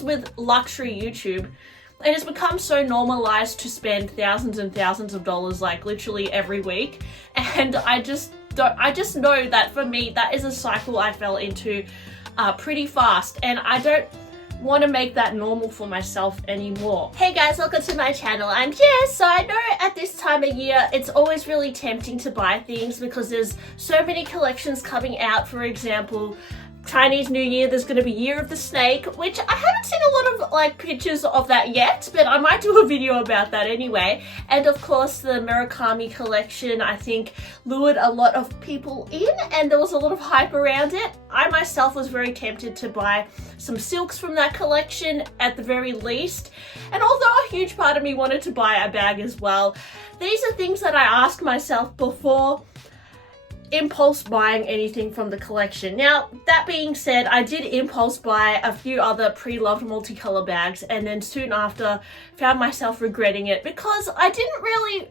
is with luxury YouTube, it has become so normalized to spend thousands and thousands of dollars like literally every week, and I just know that for me that is a cycle I fell into pretty fast, and I don't want to make that normal for myself anymore. Hey guys, welcome to my channel. I'm Jess. So I know at this time of year it's always really tempting to buy things because there's so many collections coming out. For example, Chinese New Year, there's going to be Year of the Snake, which I haven't seen a lot of like pictures of that yet, but I might do a video about that anyway. And of course the Murakami collection, I think, lured a lot of people in and there was a lot of hype around it. I myself was very tempted to buy some silks from that collection at the very least, and although a huge part of me wanted to buy a bag as well, these are things that I ask myself before impulse buying anything from the collection. Now, that being said, I did impulse buy a few other pre-loved multicolor bags and then soon after found myself regretting it because I didn't really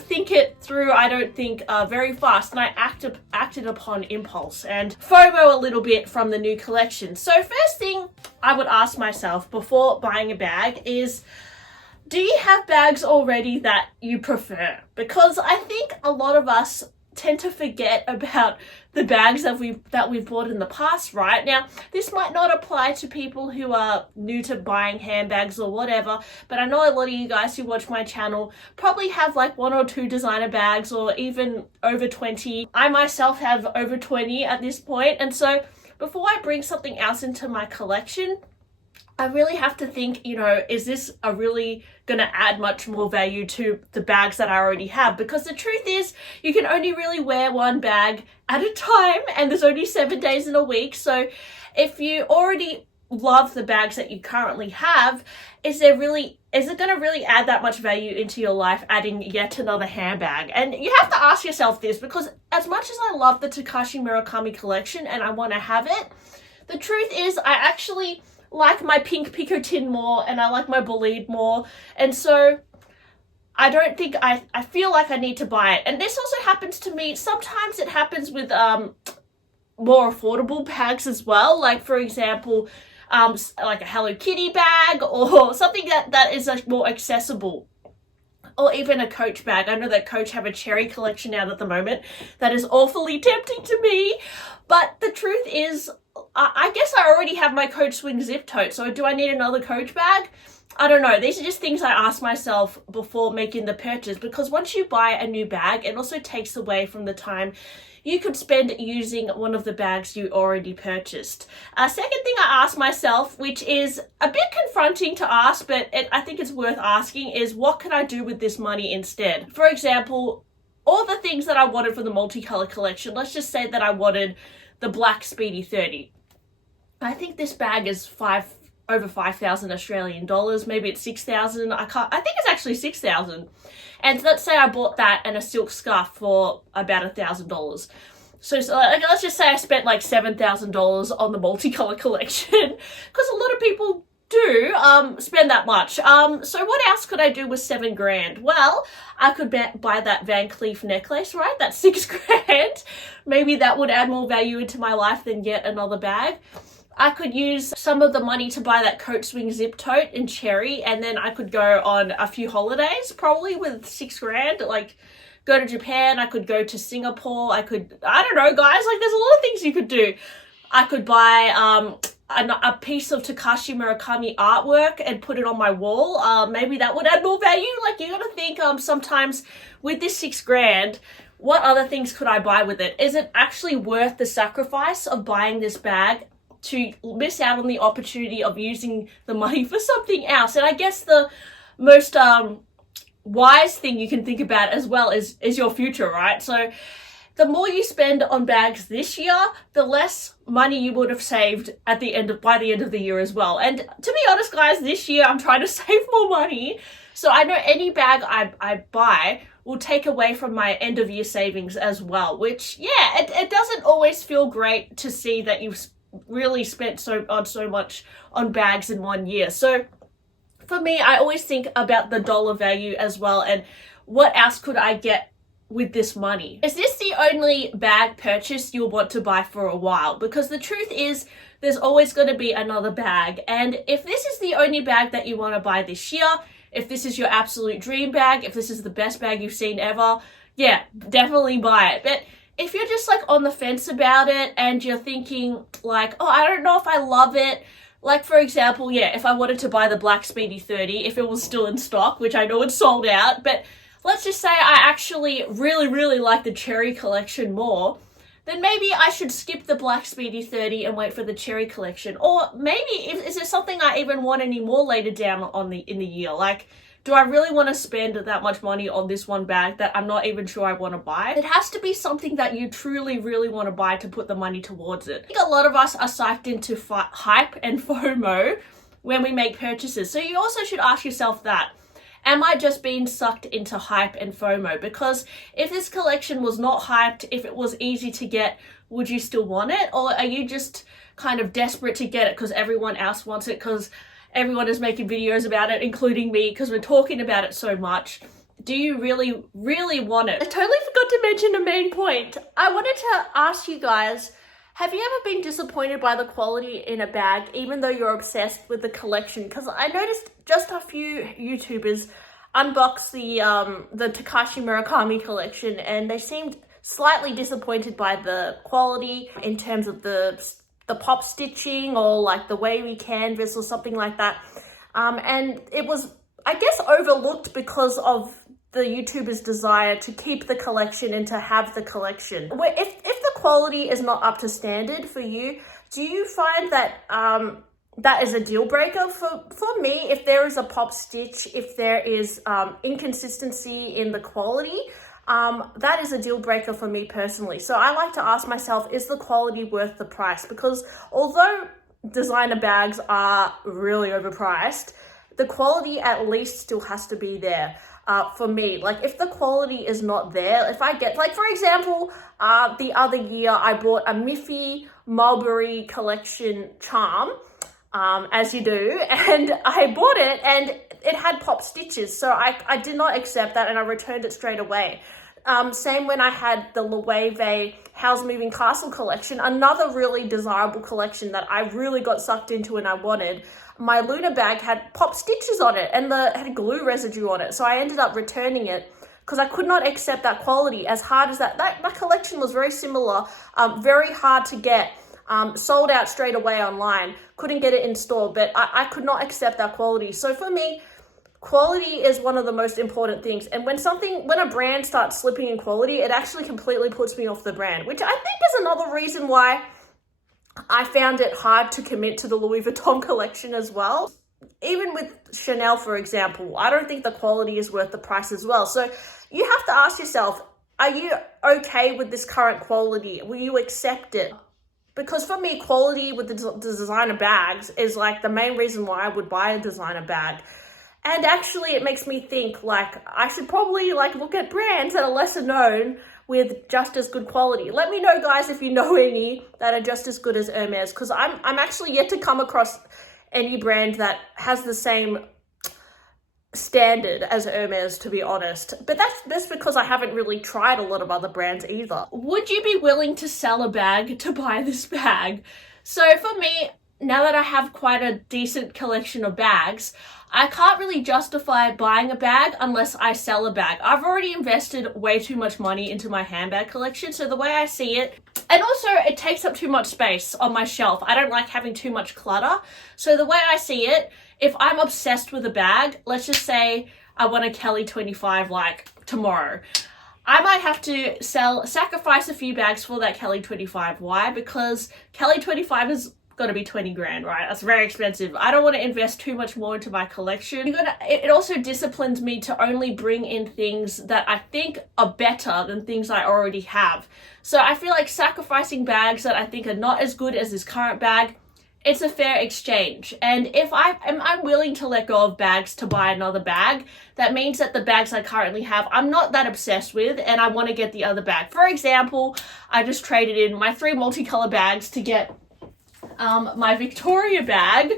think it through, I don't think, very fast, and I acted upon impulse and FOMO a little bit from the new collection. So first thing I would ask myself before buying a bag is, do you have bags already that you prefer? Because I think a lot of us tend to forget about the bags that we've bought in the past, right? Now, this might not apply to people who are new to buying handbags or whatever, but I know a lot of you guys who watch my channel probably have like 1 or 2 designer bags or even over 20. I myself have over 20 at this point, and so before I bring something else into my collection, I really have to think, you know, is this really going to add much more value to the bags that I already have? Because the truth is, you can only really wear one bag at a time, and there's only 7 days in a week. So if you already love the bags that you currently have, is it going to really add that much value into your life, adding yet another handbag? And you have to ask yourself this, because as much as I love the Takashi Murakami collection and I want to have it, the truth is I actually like my pink Picotin more and I like my bolide more, and so I don't think I feel like I need to buy it. And this also happens to me, sometimes it happens with more affordable bags as well, like for example like a Hello Kitty bag or something that is like more accessible, or even a Coach bag. I know that Coach have a cherry collection out at the moment that is awfully tempting to me, but the truth is I guess I already have my Coach Swing zip tote, so do I need another Coach bag? I don't know. These are just things I ask myself before making the purchase, because once you buy a new bag, it also takes away from the time you could spend using one of the bags you already purchased. Second thing I ask myself, which is a bit confronting to ask, but I think it's worth asking, is what can I do with this money instead? For example, all the things that I wanted for the multicolor collection, let's just say that I wanted the black Speedy 30. I think this bag is over 5,000 Australian dollars. Maybe it's 6,000. I think it's actually 6,000. And let's say I bought that and a silk scarf for about $1,000. So like, let's just say I spent like $7,000 on the multicolor collection, because a lot of people do spend that much. So what else could I do with 7 grand? Well, I could buy that Van Cleef necklace, right? That's 6 grand. Maybe that would add more value into my life than yet another bag. I could use some of the money to buy that Coach Swing zip tote in cherry, and then I could go on a few holidays, probably with 6 grand, like go to Japan, I could go to Singapore, I don't know guys, like there's a lot of things you could do. I could buy a piece of Takashi Murakami artwork and put it on my wall. Maybe that would add more value. Like, you gotta think sometimes with this 6 grand, what other things could I buy with it? Is it actually worth the sacrifice of buying this bag to miss out on the opportunity of using the money for something else? And I guess the most wise thing you can think about as well is your future, right? So the more you spend on bags this year, the less money you would have saved by the end of the year as well. And to be honest, guys, this year I'm trying to save more money. So I know any bag I buy will take away from my end of year savings as well, which, yeah, it doesn't always feel great to see that you've really spent so much on bags in 1 year. So for me, I always think about the dollar value as well, and what else could I get with this money? Is this the only bag purchase you'll want to buy for a while? Because the truth is, there's always going to be another bag. And if this is the only bag that you want to buy this year, if this is your absolute dream bag, if this is the best bag you've seen ever, yeah, definitely buy it. But if you're just like on the fence about it and you're thinking like, oh, I don't know if I love it. Like, for example, yeah, if I wanted to buy the Black Speedy 30, if it was still in stock, which I know it's sold out, but let's just say I actually really, really like the Cherry collection more, then maybe I should skip the Black Speedy 30 and wait for the Cherry collection. Or maybe, is there something I even want anymore later down in the year? Like, do I really want to spend that much money on this one bag that I'm not even sure I want to buy? It has to be something that you truly, really want to buy to put the money towards it. I think a lot of us are psyched into hype and FOMO when we make purchases. So you also should ask yourself that. Am I just being sucked into hype and FOMO? Because if this collection was not hyped, if it was easy to get, would you still want it? Or are you just kind of desperate to get it because everyone else wants it, because everyone is making videos about it, including me, because we're talking about it so much? Do you really, really want it? I totally forgot to mention a main point. I wanted to ask you guys, have you ever been disappointed by the quality in a bag, even though you're obsessed with the collection? Because I noticed just a few YouTubers unbox the Takashi Murakami collection, and they seemed slightly disappointed by the quality in terms of the pop stitching or like the wavy canvas or something like that. And it was, I guess, overlooked because of the YouTuber's desire to keep the collection and to have the collection. If the quality is not up to standard for you, do you find that that is a deal breaker? For me, if there is a pop stitch, if there is inconsistency in the quality, that is a deal breaker for me personally. So I like to ask myself, is the quality worth the price? Because although designer bags are really overpriced, the quality at least still has to be there. For me, like if the quality is not there, if I get, like for example, the other year I bought a Miffy Mulberry collection charm, as you do, and I bought it and it had pop stitches, so I did not accept that and I returned it straight away. Same when I had the Loewe House Moving Castle collection, another really desirable collection that I really got sucked into and I wanted. My Luna bag had pop stitches on it and had glue residue on it, so I ended up returning it because I could not accept that quality. As hard as that collection was very similar, very hard to get, sold out straight away online, couldn't get it in store, but I could not accept that quality. So for me, quality is one of the most important things. And when a brand starts slipping in quality, it actually completely puts me off the brand, which I think is another reason why I found it hard to commit to the Louis Vuitton collection as well. Even with Chanel, for example, I don't think the quality is worth the price as well. So you have to ask yourself, are you okay with this current quality? Will you accept it? Because for me, quality with the designer bags is like the main reason why I would buy a designer bag. And actually it makes me think like I should probably like look at brands that are lesser known with just as good quality. Let me know, guys, if you know any that are just as good as Hermes, because I'm actually yet to come across any brand that has the same standard as Hermes, to be honest. But that's because I haven't really tried a lot of other brands either. Would you be willing to sell a bag to buy this bag? So for me, now that I have quite a decent collection of bags, I can't really justify buying a bag unless I sell a bag. I've already invested way too much money into my handbag collection, so the way I see it, and also it takes up too much space on my shelf. I don't like having too much clutter. So the way I see it, if I'm obsessed with a bag, let's just say I want a Kelly 25 like tomorrow, I might have to sacrifice a few bags for that Kelly 25. Why? Because Kelly 25 is got to be 20 grand, right? That's very expensive. I don't want to invest too much more into my collection. It also disciplines me to only bring in things that I think are better than things I already have. So I feel like sacrificing bags that I think are not as good as this current bag, it's a fair exchange. And if I'm willing to let go of bags to buy another bag, that means that the bags I currently have, I'm not that obsessed with, and I want to get the other bag. For example, I just traded in my 3 multicolor bags to get my Victoria bag,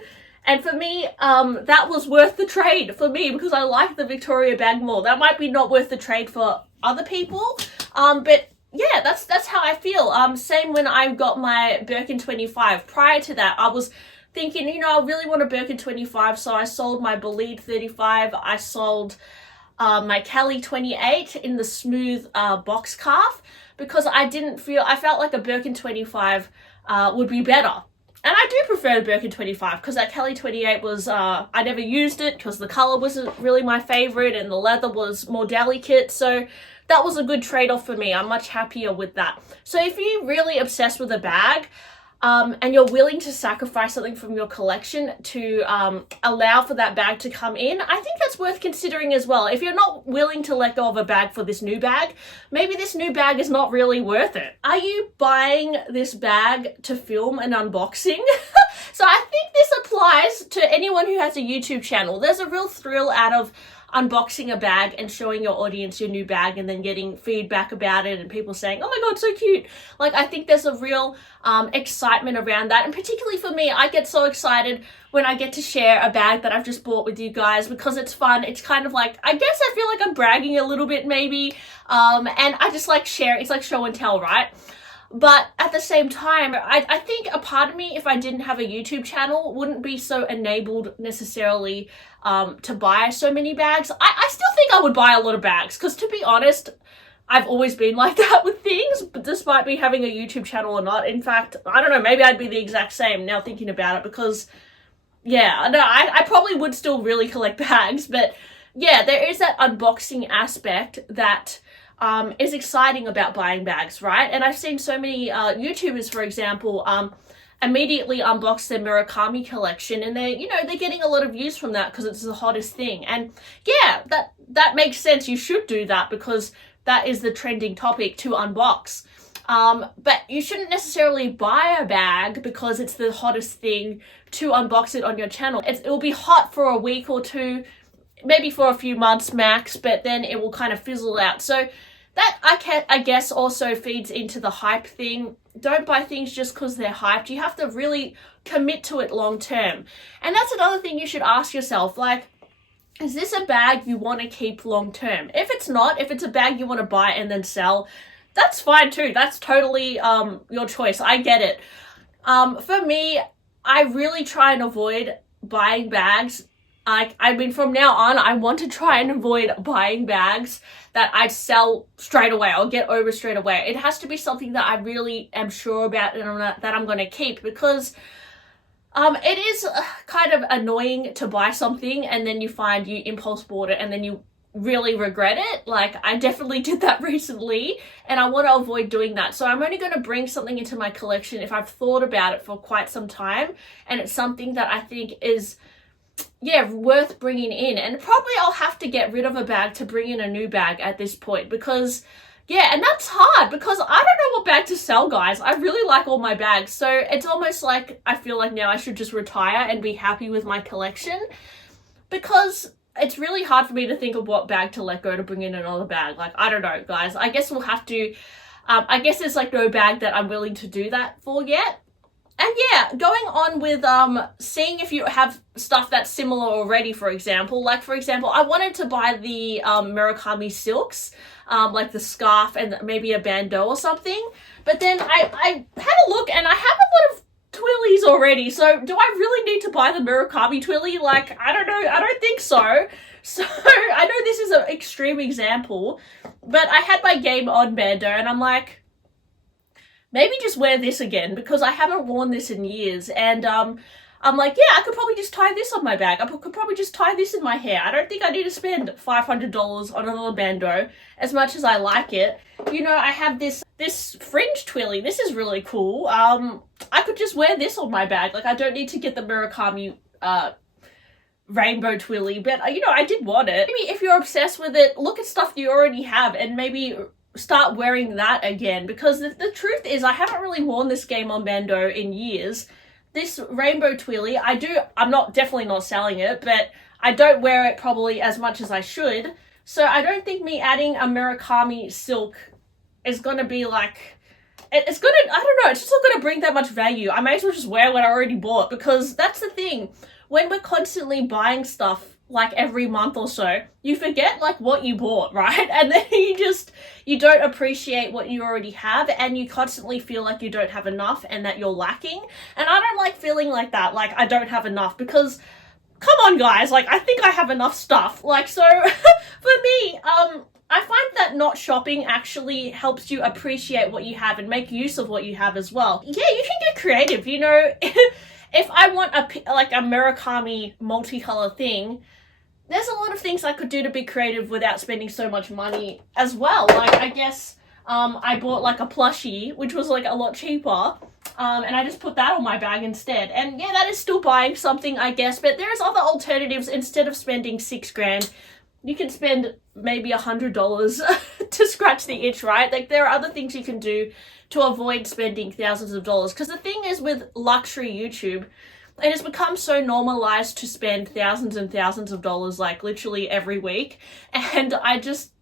And for me, that was worth the trade for me because I like the Victoria bag more. That might be not worth the trade for other people, but yeah, that's how I feel. Same when I got my Birkin 25. Prior to that, I was thinking, you know, I really want a Birkin 25, so I sold my Bolide 35. I sold my Kelly 28 in the smooth box calf because I felt like a Birkin 25 would be better. And I do prefer the Birkin 25 because that Kelly 28 was, I never used it because the color wasn't really my favorite and the leather was more delicate. So that was a good trade-off for me. I'm much happier with that. So if you're really obsessed with a bag, and you're willing to sacrifice something from your collection to allow for that bag to come in, I think that's worth considering as well. If you're not willing to let go of a bag for this new bag, maybe this new bag is not really worth it. Are you buying this bag to film an unboxing? So I think this applies to anyone who has a YouTube channel. There's a real thrill out of unboxing a bag and showing your audience your new bag and then getting feedback about it and people saying, oh my god, so cute. Like, I think there's a real excitement around that, and particularly for me, I get so excited when I get to share a bag that I've just bought with you guys because it's fun. It's kind of like, I guess I feel like I'm bragging a little bit maybe, and I just like share. It's like show and tell, right? But at the same time, I think a part of me, if I didn't have a YouTube channel, wouldn't be so enabled necessarily to buy so many bags. I still think I would buy a lot of bags because, to be honest, I've always been like that with things, but despite me having a YouTube channel or not. In fact, I don't know, maybe I'd be the exact same now thinking about it because, yeah, no, I probably would still really collect bags, but yeah, there is that unboxing aspect that is exciting about buying bags, right? And I've seen so many YouTubers, for example, immediately unbox their Murakami collection, and they're getting a lot of views from that because it's the hottest thing. And yeah, that makes sense. You should do that because that is the trending topic to unbox. But you shouldn't necessarily buy a bag because it's the hottest thing to unbox it on your channel. It will be hot for a week or two, maybe for a few months max, but then it will kind of fizzle out. So that, I guess, also feeds into the hype thing. Don't buy things just because they're hyped. You have to really commit to it long term. And that's another thing you should ask yourself, like, is this a bag you want to keep long term? If it's not, if it's a bag you want to buy and then sell, that's fine too. That's totally your choice. I get it. For me, I really try and avoid buying bags. I mean, from now on, I want to try and avoid buying bags that I sell straight away or get over straight away. It has to be something that I really am sure about and that I'm going to keep, because it is kind of annoying to buy something and then you find you impulse bought it and then you really regret it. Like, I definitely did that recently and I want to avoid doing that. So I'm only going to bring something into my collection if I've thought about it for quite some time and it's something that I think is, yeah, worth bringing in. And probably I'll have to get rid of a bag to bring in a new bag at this point, because yeah, and that's hard because I don't know what bag to sell, guys. I really like all my bags. So it's almost like I feel like now I should just retire and be happy with my collection, because it's really hard for me to think of what bag to let go to bring in another bag. Like, I don't know, guys. I guess we'll have to, I guess there's like no bag that I'm willing to do that for yet. And yeah, going on with seeing if you have stuff that's similar already, for example. Like, for example, I wanted to buy the Murakami silks, like the scarf and maybe a bandeau or something. But then I had a look and I have a lot of twillies already. So do I really need to buy the Murakami twilly? Like, I don't know. I don't think so. So I know this is an extreme example, but I had my Game On bandeau and I'm like, maybe just wear this again because I haven't worn this in years. And I'm like, yeah, I could probably just tie this on my bag. I could probably just tie this in my hair. I don't think I need to spend $500 on another bandeau as much as I like it. You know, I have this fringe twilly. This is really cool. I could just wear this on my bag. Like, I don't need to get the Murakami rainbow twilly. But, you know, I did want it. Maybe if you're obsessed with it, look at stuff you already have and maybe start wearing that again, because the truth is I haven't really worn this Game On bandeau in years. This rainbow twilly, I'm definitely not selling it, but I don't wear it probably as much as I should. So I don't think me adding a Murakami silk is going to be like, it's going to, I don't know, it's just not going to bring that much value. I may as well just wear what I already bought, because that's the thing. when we're constantly buying stuff like every month or so, you forget like what you bought, right? And then you don't appreciate what you already have, and you constantly feel like you don't have enough and that you're lacking. And I don't like feeling like that, like I don't have enough, because come on guys, like I think I have enough stuff. Like, so for me, I find that not shopping actually helps you appreciate what you have and make use of what you have as well. Yeah, you can get creative, you know. If I want like a Murakami multicolor thing, there's a lot of things I could do to be creative without spending so much money as well. Like, I guess I bought like a plushie, which was like a lot cheaper, and I just put that on my bag instead. And yeah, that is still buying something, I guess, but there's other alternatives. Instead of spending $6,000, you can spend maybe $100 to scratch the itch, right? Like, there are other things you can do to avoid spending thousands of dollars. Because the thing is with luxury YouTube, it has become so normalized to spend thousands and thousands of dollars like literally every week. And I just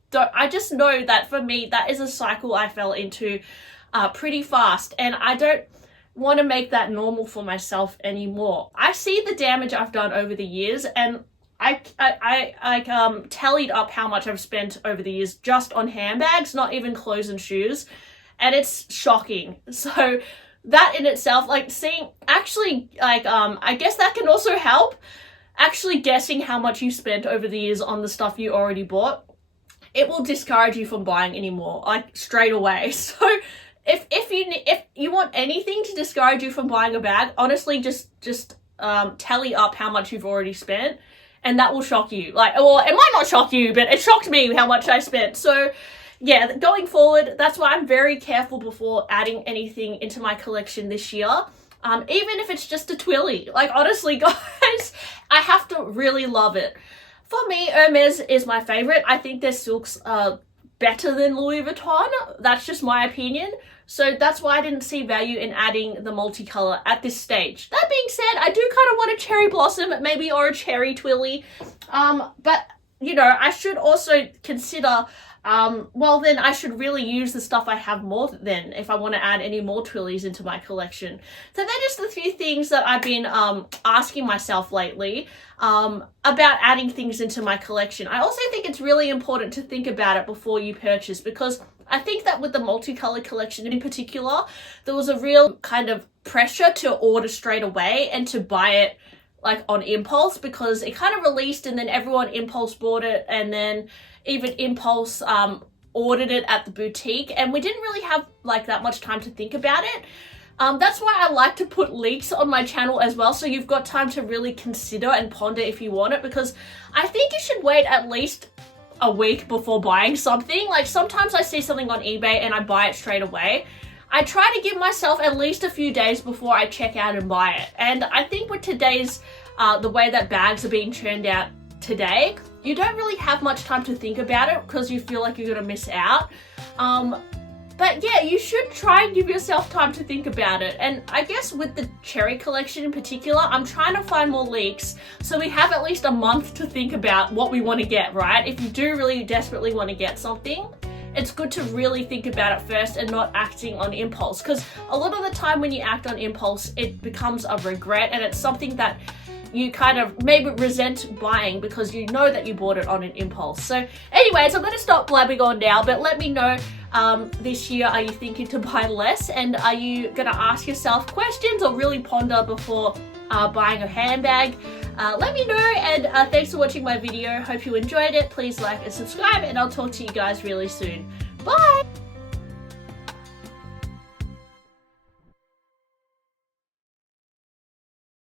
know that for me, that is a cycle I fell into pretty fast. And I don't want to make that normal for myself anymore. I see the damage I've done over the years, and I tallied up how much I've spent over the years just on handbags, not even clothes and shoes. And it's shocking. So that in itself, like seeing, actually, like, I guess that can also help, actually guessing how much you spent over the years on the stuff you already bought. It will discourage you from buying anymore, like straight away. So if you want anything to discourage you from buying a bag, honestly, just tally up how much you've already spent, and that will shock you. Like, well, it might not shock you, but it shocked me how much I spent. So yeah, going forward, that's why I'm very careful before adding anything into my collection this year. Even if it's just a twilly. Like, honestly, guys, I have to really love it. For me, Hermes is my favorite. I think their silks are better than Louis Vuitton. That's just my opinion. So that's why I didn't see value in adding the multicolor at this stage. That being said, I do kind of want a cherry blossom, maybe, or a cherry twilly. But, you know, I should also consider, well, then I should really use the stuff I have more then if I want to add any more twillies into my collection. So they're just the few things that I've been asking myself lately about adding things into my collection. I also think it's really important to think about it before you purchase, because I think that with the multicolored collection in particular, there was a real kind of pressure to order straight away and to buy it like on impulse, because it kind of released and then everyone impulse bought it, and then even impulse ordered it at the boutique, and we didn't really have like that much time to think about it. That's why I like to put leaks on my channel as well, so you've got time to really consider and ponder if you want it, because I think you should wait at least a week before buying something. Like, sometimes I see something on eBay and I buy it straight away. I try to give myself at least a few days before I check out and buy it. And I think with today's, the way that bags are being churned out today, you don't really have much time to think about it because you feel like you're gonna miss out. But yeah, you should try and give yourself time to think about it. And I guess with the cherry collection in particular, I'm trying to find more leaks so we have at least a month to think about what we want to get, right? If you do really desperately want to get something, it's good to really think about it first and not acting on impulse, because a lot of the time when you act on impulse, it becomes a regret, and it's something that you kind of maybe resent buying because you know that you bought it on an impulse. So anyways, I'm going to stop blabbing on now, but let me know this year, are you thinking to buy less, and are you going to ask yourself questions or really ponder before buying a handbag? Let me know, and thanks for watching my video. Hope you enjoyed it. Please like and subscribe, and I'll talk to you guys really soon. Bye!